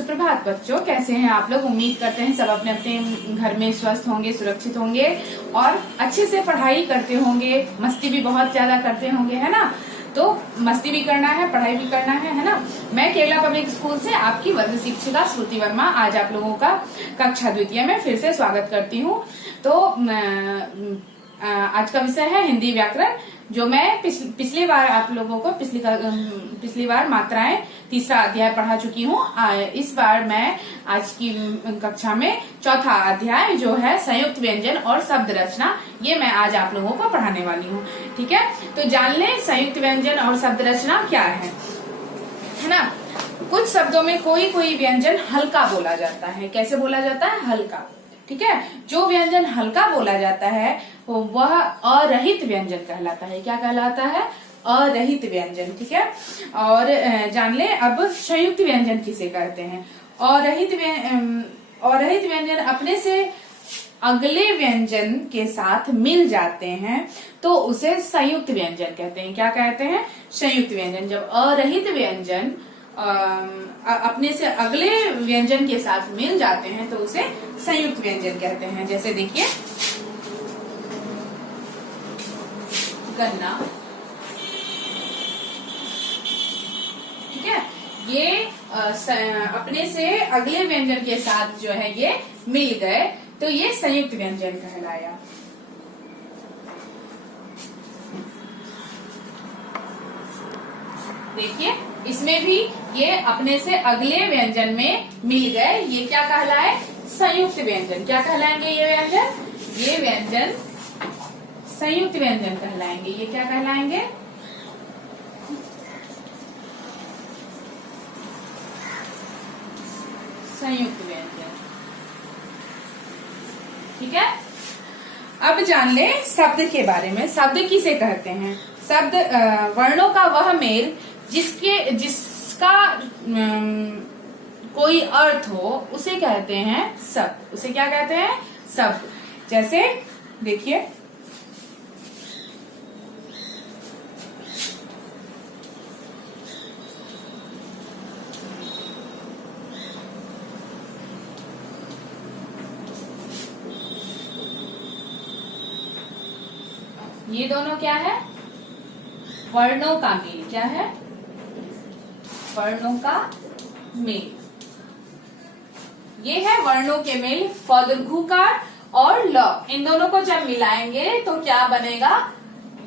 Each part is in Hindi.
सुप्रभात बच्चों, कैसे हैं आप लोग। उम्मीद करते हैं सब अपने अपने घर में स्वस्थ होंगे, सुरक्षित होंगे और अच्छे से पढ़ाई करते होंगे। मस्ती भी बहुत ज्यादा करते होंगे, है ना। तो मस्ती भी करना है, पढ़ाई भी करना है ना। मैं केरला पब्लिक स्कूल से आपकी वर्ग शिक्षिका श्रुति वर्मा आज आप लोगों का कक्षा द्वितीय में फिर से स्वागत करती हूँ। तो आज का विषय है हिंदी व्याकरण, जो मैं पिछली बार आप लोगों को पिछली बार मात्राएं तीसरा अध्याय पढ़ा चुकी हूँ। इस बार मैं आज की कक्षा में चौथा अध्याय जो है संयुक्त व्यंजन और शब्द रचना, ये मैं आज आप लोगों को पढ़ाने वाली हूँ। ठीक है, तो जान लें संयुक्त व्यंजन और शब्द रचना क्या है ना। कुछ शब्दों में कोई कोई व्यंजन हल्का बोला जाता है। कैसे बोला जाता है? हल्का। ठीक है, जो व्यंजन हल्का बोला जाता है वह अरहित व्यंजन कहलाता है। क्या कहलाता है? अरहित व्यंजन। ठीक है, और जान ले अब संयुक्त व्यंजन किसे कहते हैं। अरहित व्यंजन अपने से अगले व्यंजन के साथ मिल जाते हैं तो उसे संयुक्त व्यंजन कहते हैं। क्या कहते हैं? संयुक्त व्यंजन। जब अरहित व्यंजन अपने से अगले व्यंजन के साथ मिल जाते हैं तो उसे संयुक्त व्यंजन कहते हैं। जैसे देखिए, गन्ना। ठीक है, ये अपने से अगले व्यंजन के साथ जो है ये मिल गए तो ये संयुक्त व्यंजन कहलाया। देखिए, इसमें भी ये अपने से अगले व्यंजन में मिल गए, ये क्या कहलाए? संयुक्त व्यंजन। क्या कहलाएंगे ये व्यंजन? ये व्यंजन संयुक्त व्यंजन कहलाएंगे। ये क्या कहलाएंगे? संयुक्त व्यंजन। ठीक है, अब जान ले शब्द के बारे में। शब्द किसे कहते हैं? शब्द वर्णों का वह मेल जिसका कोई अर्थ हो उसे कहते हैं शब्द। उसे क्या कहते हैं? शब्द। जैसे देखिए, ये दोनों क्या है? वर्णों का मेल। क्या है? वर्णों का मेल। ये है वर्णों के मेल। फ दीर्घकार और ल, इन दोनों को जब मिलाएंगे तो क्या बनेगा?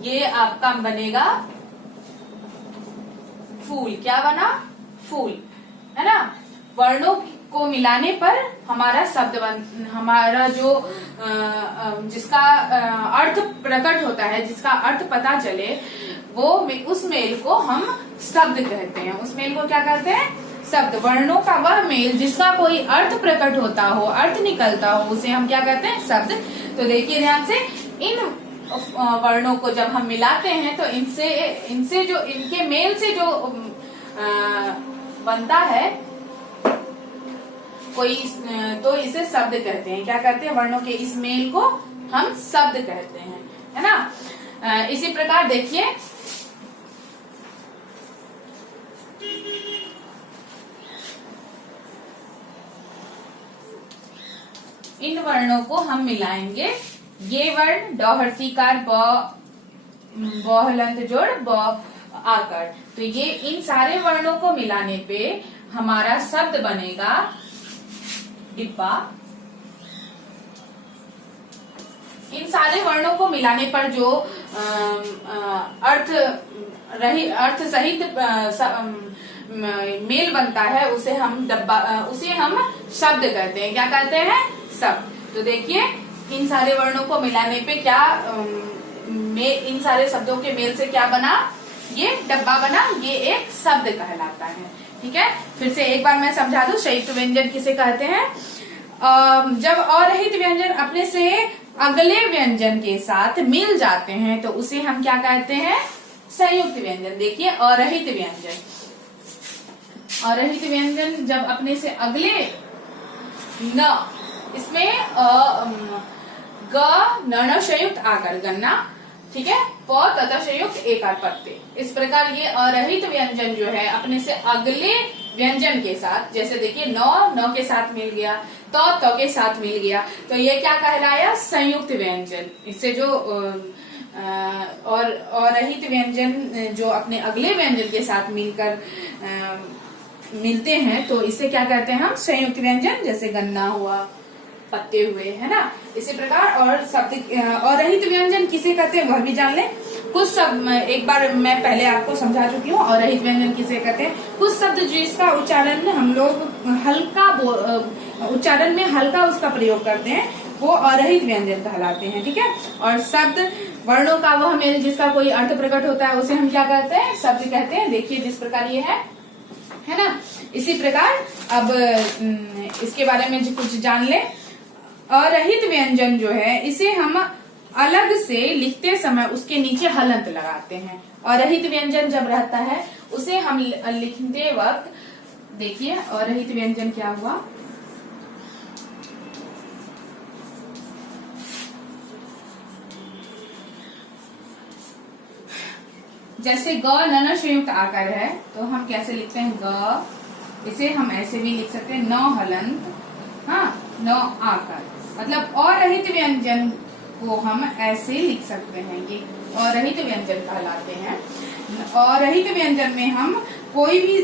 ये आपका बनेगा फूल। क्या बना? फूल, है ना। वर्णों को मिलाने पर हमारा शब्द हमारा जो जिसका अर्थ प्रकट होता है, जिसका अर्थ पता चले, वो उस मेल को हम शब्द कहते हैं। उस मेल को क्या कहते हैं? शब्द। वर्णों का वह मेल जिसका कोई अर्थ प्रकट होता हो, अर्थ निकलता हो, उसे हम क्या कहते हैं? शब्द। तो देखिए ध्यान से, इन वर्णों को जब हम मिलाते हैं तो इनसे जो इनके मेल से जो बनता है कोई, तो इसे शब्द कहते हैं। क्या कहते हैं? वर्णों के इस मेल को हम शब्द कहते हैं, है ना। इसी प्रकार देखिए, इन वर्णों को हम मिलाएंगे। ये वर्ण ड हर्षिकार ब हलंत जोड़ ब आकर, तो ये इन सारे वर्णों को मिलाने पे हमारा शब्द बनेगा डिब्बा। इन सारे वर्णों को मिलाने पर जो अर्थ सहित मेल बनता है उसे हम शब्द कहते हैं। क्या कहते हैं? शब्द। तो देखिए, इन सारे वर्णों को मिलाने पे क्या इन सारे शब्दों के मेल से क्या बना? ये डब्बा बना। ये एक शब्द कहलाता है। ठीक है, फिर से एक बार मैं समझा दूं, संयुक्त व्यंजन किसे कहते हैं? जब अरहित व्यंजन अपने से अगले व्यंजन के साथ मिल जाते हैं तो उसे हम क्या कहते हैं? संयुक्त व्यंजन। देखिए, अरहित व्यंजन। अरहित व्यंजन जब अपने से अगले न, इसमें ग न संयुक्त आकर गन्ना। ठीक है, प तथा संयुक्त एकार पत्ते। इस प्रकार ये अरहित व्यंजन जो है अपने से अगले व्यंजन के साथ, जैसे देखिए नौ के साथ मिल गया, तो के साथ मिल गया, तो ये क्या कहलाया? संयुक्त व्यंजन। इससे जो और रहित व्यंजन जो अपने अगले व्यंजन के साथ मिलकर मिलते हैं, तो इसे क्या कहते हैं हम? संयुक्त व्यंजन। जैसे गन्ना हुआ, पत्ते हुए, है ना, इसी प्रकार। और शब्द और रहित व्यंजन किसे कहते हैं वह भी जान लें। कुछ शब्द एक बार मैं पहले आपको समझा चुकी हूँ। और रहित व्यंजन किसे कहते हैं? कुछ शब्द जिसका उच्चारण हम लोग हल्का उच्चारण में हल्का उसका प्रयोग करते हैं, वो अरहित व्यंजन कहलाते हैं, ठीक है। और शब्द वर्णों का वह मेरे जिसका कोई अर्थ प्रकट होता है, उसे हम क्या कहते हैं? शब्द कहते हैं। देखिए जिस प्रकार ये है ना, इसी प्रकार अब इसके बारे में कुछ जान ले। अरहित व्यंजन जो है, इसे हम अलग से लिखते समय उसके नीचे हलंत लगाते हैं। अरहित व्यंजन जब रहता है उसे हम लिखते वक्त, देखिए अरहित व्यंजन क्या हुआ, जैसे ग न संयुक्त आकार है, तो हम कैसे लिखते हैं? ग, इसे हम ऐसे भी लिख सकते हैं, नौ हलंत, हाँ, नौ आकार, मतलब अरहित व्यंजन को हम ऐसे लिख सकते हैं। ये अरहित व्यंजन कहलाते हैं। अरहित व्यंजन में हम कोई भी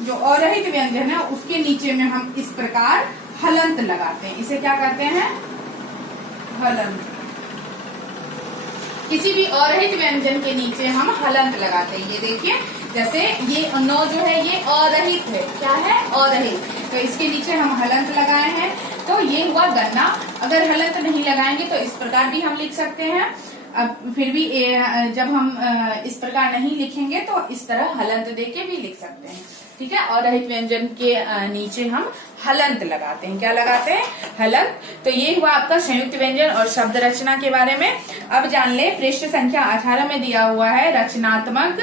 जो अरहित व्यंजन है उसके नीचे में हम इस प्रकार हलंत लगाते हैं। इसे क्या कहते हैं? हलंत। किसी भी अरहित व्यंजन के नीचे हम हलंत लगाते हैं। ये देखिए, जैसे ये नौ जो है ये अरहित है, क्या है? अरहित। तो इसके नीचे हम हलंत लगाए हैं, तो ये हुआ गन्ना। अगर हलंत नहीं लगाएंगे तो इस प्रकार भी हम लिख सकते हैं। अब फिर भी जब हम इस प्रकार नहीं लिखेंगे तो इस तरह हलंत देके भी लिख सकते हैं, ठीक है। और रहित व्यंजन के नीचे हम हलंत लगाते हैं। क्या लगाते हैं? हलंत। तो ये हुआ आपका संयुक्त व्यंजन और शब्द रचना के बारे में। अब जान ले, पृष्ठ संख्या 18 में दिया हुआ है रचनात्मक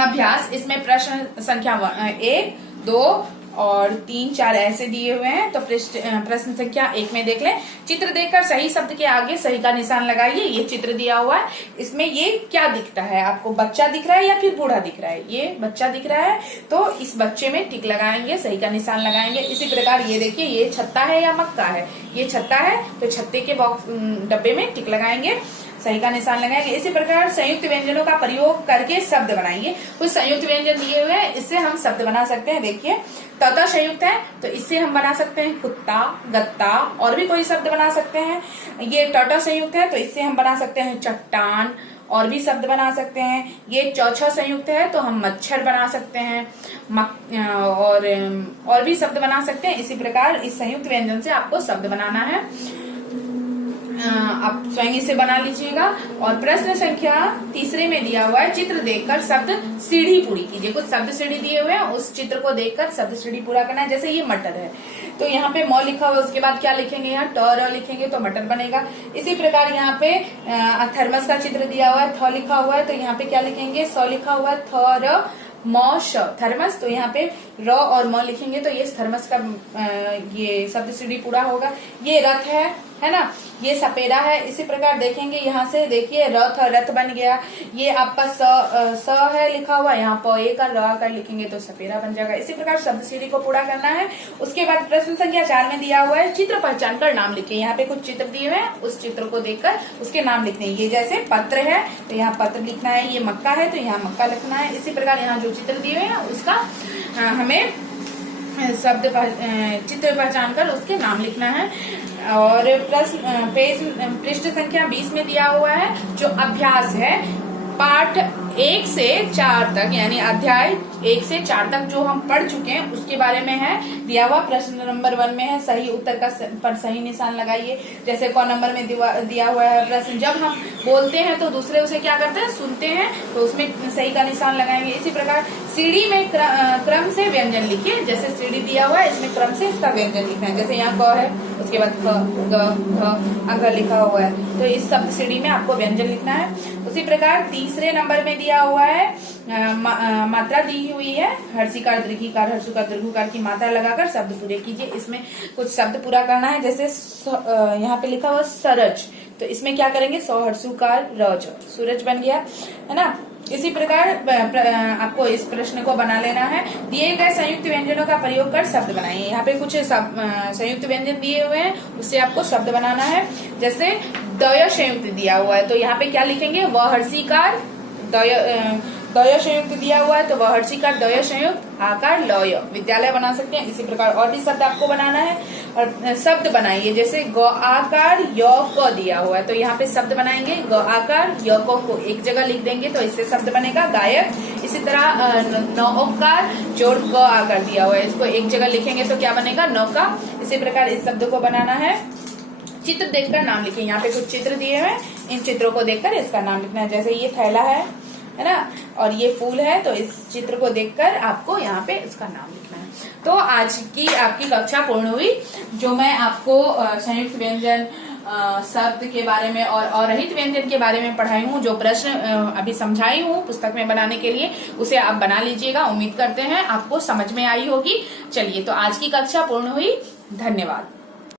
अभ्यास। इसमें प्रश्न संख्या 1, 2 और 3, 4 ऐसे दिए हुए हैं। तो प्रश्न संख्या 1 में देख लें, चित्र देखकर सही शब्द के आगे सही का निशान लगाइए। ये चित्र दिया हुआ है, इसमें ये क्या दिखता है आपको? बच्चा दिख रहा है या फिर बूढ़ा दिख रहा है? ये बच्चा दिख रहा है, तो इस बच्चे में टिक लगाएंगे, सही का निशान लगाएंगे। इसी प्रकार ये देखिए, ये छत्ता है या मक्का है? ये छत्ता है, तो छत्ते के बॉक्स डब्बे में टिक लगाएंगे, सही का निशान लगाएंगे। इसी प्रकार संयुक्त व्यंजनों का प्रयोग करके शब्द बनाएंगे। कुछ संयुक्त व्यंजन दिए हुए हैं, इससे हम शब्द बना सकते हैं। देखिए, तथा संयुक्त है तो इससे हम बना सकते हैं कुत्ता, गत्ता, और भी कोई शब्द बना सकते हैं। ये टटा संयुक्त है तो इससे हम बना सकते हैं चट्टान, और भी शब्द बना सकते हैं। ये चौछा संयुक्त है तो हम मच्छर बना सकते हैं, और भी शब्द बना सकते हैं। इसी प्रकार इस संयुक्त व्यंजन से आपको शब्द बनाना है, आप स्वयं इसे बना लीजिएगा। और प्रश्न संख्या 3 में दिया हुआ है, चित्र देखकर शब्द सीढ़ी पूरी कीजिए। कुछ शब्द सीढ़ी दिए हुए हैं, उस चित्र को देखकर शब्द सीढ़ी पूरा करना है। जैसे ये मटर है, तो यहाँ पे म लिखा हुआ है, उसके बाद क्या लिखेंगे? यहाँ ट लिखेंगे तो मटर बनेगा। इसी प्रकार यहाँ पे थर्मस का चित्र दिया हुआ है, थ लिखा हुआ है, तो यहाँ पे क्या लिखेंगे? स लिखा हुआ है, थ र म श, थर्मस, तो यहाँ पे र और म लिखेंगे तो ये थर्मस का ये शब्द सीढ़ी पूरा होगा। ये रथ है ना, ये सपेरा है। इसी प्रकार देखेंगे, यहाँ से देखिए रथ रथ बन गया। ये आपका स है लिखा हुआ, यहाँ प ए का र कर लिखेंगे तो सपेरा बन जाएगा। इसी प्रकार शब्द सीढ़ी को पूरा करना है। उसके बाद प्रश्न संख्या 4 में दिया हुआ है, चित्र पहचान कर नाम लिखिए। यहाँ पे कुछ चित्र दिए हुए हैं, उस चित्र को देखकर उसके नाम लिखने हैं। ये जैसे पत्र है तो यहाँ पत्र लिखना है, ये मक्का है तो यहाँ मक्का लिखना है। इसी प्रकार यहाँ जो चित्र दिए हुए हैं उसका हमें शब्द चित्र पहचान कर उसके नाम लिखना है। और पृष्ठ संख्या 20 में दिया हुआ है जो अभ्यास है, पाठ 1 से 4 तक, यानी अध्याय 1 से 4 तक जो हम पढ़ चुके हैं उसके बारे में है दिया हुआ। प्रश्न नंबर 1 में है, सही उत्तर का पर सही निशान लगाइए। जैसे क नंबर में दिया हुआ है प्रश्न, जब हम बोलते हैं तो दूसरे उसे क्या करते हैं? सुनते हैं, तो उसमें सही का निशान लगाएंगे। इसी प्रकार सीढ़ी में क्रम से व्यंजन लिखिए। जैसे सीढ़ी दिया हुआ है, इसमें क्रम से इसका व्यंजन लिखना है। जैसे यहाँ क है, उसके बाद ख, ग, घ लिखा हुआ है, तो इस शब्द सीढ़ी में आपको व्यंजन लिखना है। उसी प्रकार 3 नंबर में दिया हुआ है, मात्रा दी हुई है, हर्षिकार, दीर्घिकार, हर्षुकार, दीर्घुकार की मात्रा लगाकर शब्द पूरे कीजिए। इसमें कुछ शब्द पूरा करना है। जैसे यहाँ पे लिखा हुआ सरज, तो इसमें क्या करेंगे? सौ हर्षुकार रज, सूरज बन गया, है ना। इसी प्रकार आपको इस प्रश्न को बना लेना है। दिए गए संयुक्त व्यंजनों का प्रयोग कर शब्द बनाइए। यहाँ पे कुछ संयुक्त व्यंजन दिए हुए हैं, उससे आपको शब्द बनाना है। जैसे द्वय संयुक्त दिया हुआ है, तो यहाँ पे क्या लिखेंगे, वहर्षिकार द्वय संयुक्त दिया हुआ है तो वहर्षिकार द्वय संयुक्त आकार लय, विद्यालय बना सकते हैं। इसी प्रकार और भी शब्द आपको बनाना है और शब्द बनाइए। जैसे ग आकार य क दिया हुआ है तो यहाँ पे शब्द बनाएंगे, ग आकार य को एक जगह लिख देंगे तो इससे शब्द बनेगा गायक। इसी तरह नौकार जोड़ क आकार दिया हुआ है, इसको एक जगह लिखेंगे तो क्या बनेगा, नौका। इसी प्रकार इस शब्द को बनाना है। चित्र देखकर नाम लिखिए। यहाँ पे कुछ चित्र दिए हुए हैं, इन चित्रों को देखकर इसका नाम लिखना है। जैसे ये थैला है ना, और ये फूल है, तो इस चित्र को देखकर आपको यहाँ पे इसका नाम लिखना है। तो आज की आपकी कक्षा पूर्ण हुई। जो मैं आपको संयुक्त व्यंजन शब्द के बारे में और रहित व्यंजन के बारे में पढ़ाई हूँ, जो प्रश्न अभी समझाई हूँ पुस्तक में बनाने के लिए, उसे आप बना लीजिएगा। उम्मीद करते हैं आपको समझ में आई होगी। चलिए, तो आज की कक्षा पूर्ण हुई। धन्यवाद।